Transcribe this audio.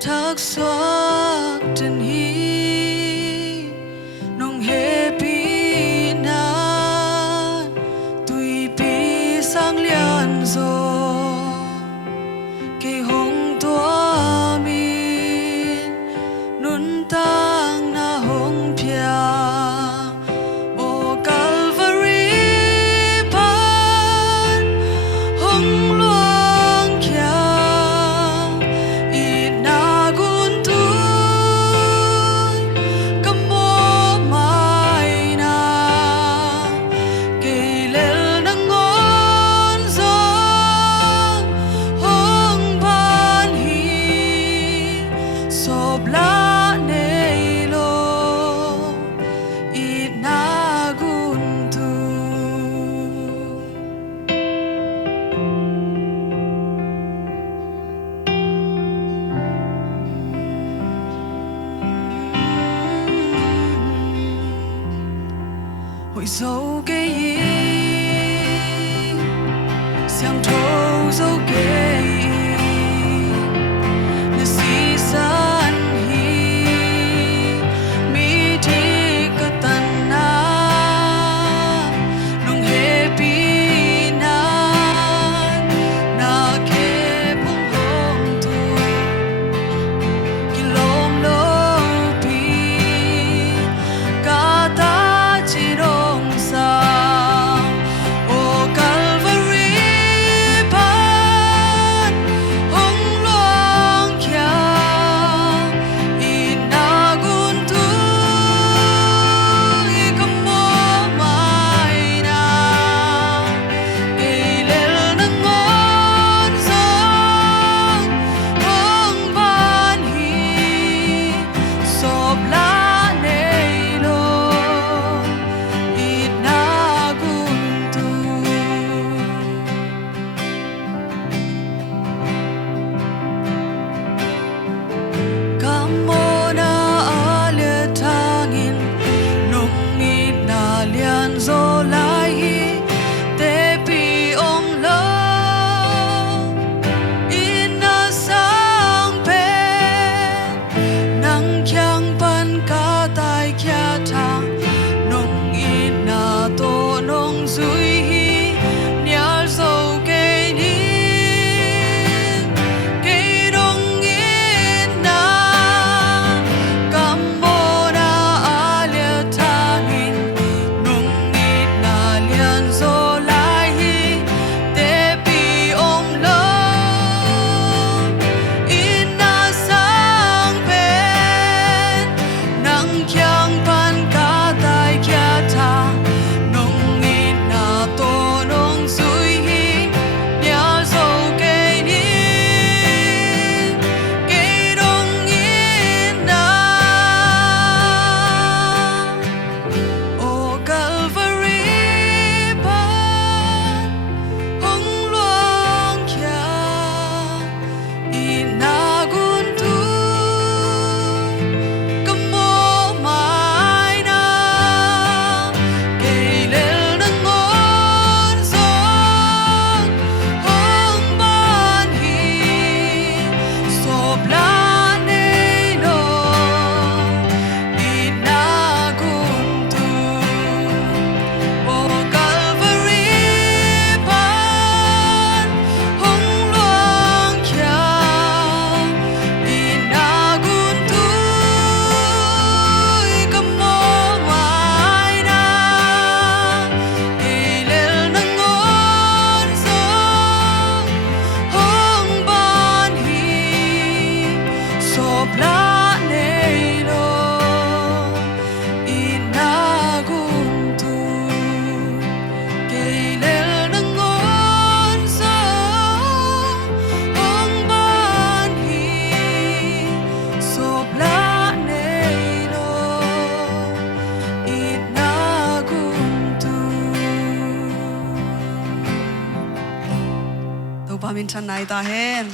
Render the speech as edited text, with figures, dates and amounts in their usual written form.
thác xoát trên hi nông hệ pi nan tùy pi sang lian zo cây hồng tua min nun tang na hồng pia o Calvary pan hồng luang kia ít na gun tu kamo mai na cây lel na ngon zo hong pan hi sop la nei lo ít na gun tu hội dấu cái gì sang thâu dấu cái như si san hi mi thi cả tan na nông hệ pi na ke pung hong tu kilom lo pi cả ta chỉ đông sang o Calvary pan hong luang kia ít na gun tu i kamo mai na cây lel na ngon zo hong ban hi sop la nei lo ít na gun tu kamo na ale thangin nung ít na lian zo lai hi te pi om lo ít na sang pe nang kyang pan ka tai kya thang nung ít na to nung zui hi nyal zo ke ni ke dong ít na kamo na ale thangin nung ít na lian zo lai hi te pi om lo ít na sang pen nang kyang pan ka tai kya tha nung ít na to nung zui hi nyal zo ke ni ke dong ít na o Calvary pan hong luang kia ít na gun tu kamo mai na cây lel na ngon zo hong ban hi sop la nei lo ít na gun tu o Calvary pan hong luang kia ít na gun tu i kamo mai na cây lel na ngon zo hong ban hi sop la nei lo ít na gun tu cây lel na ngon zo hong ban hi sop la nei lo ít na gun tu tu pa min chan nai ta hen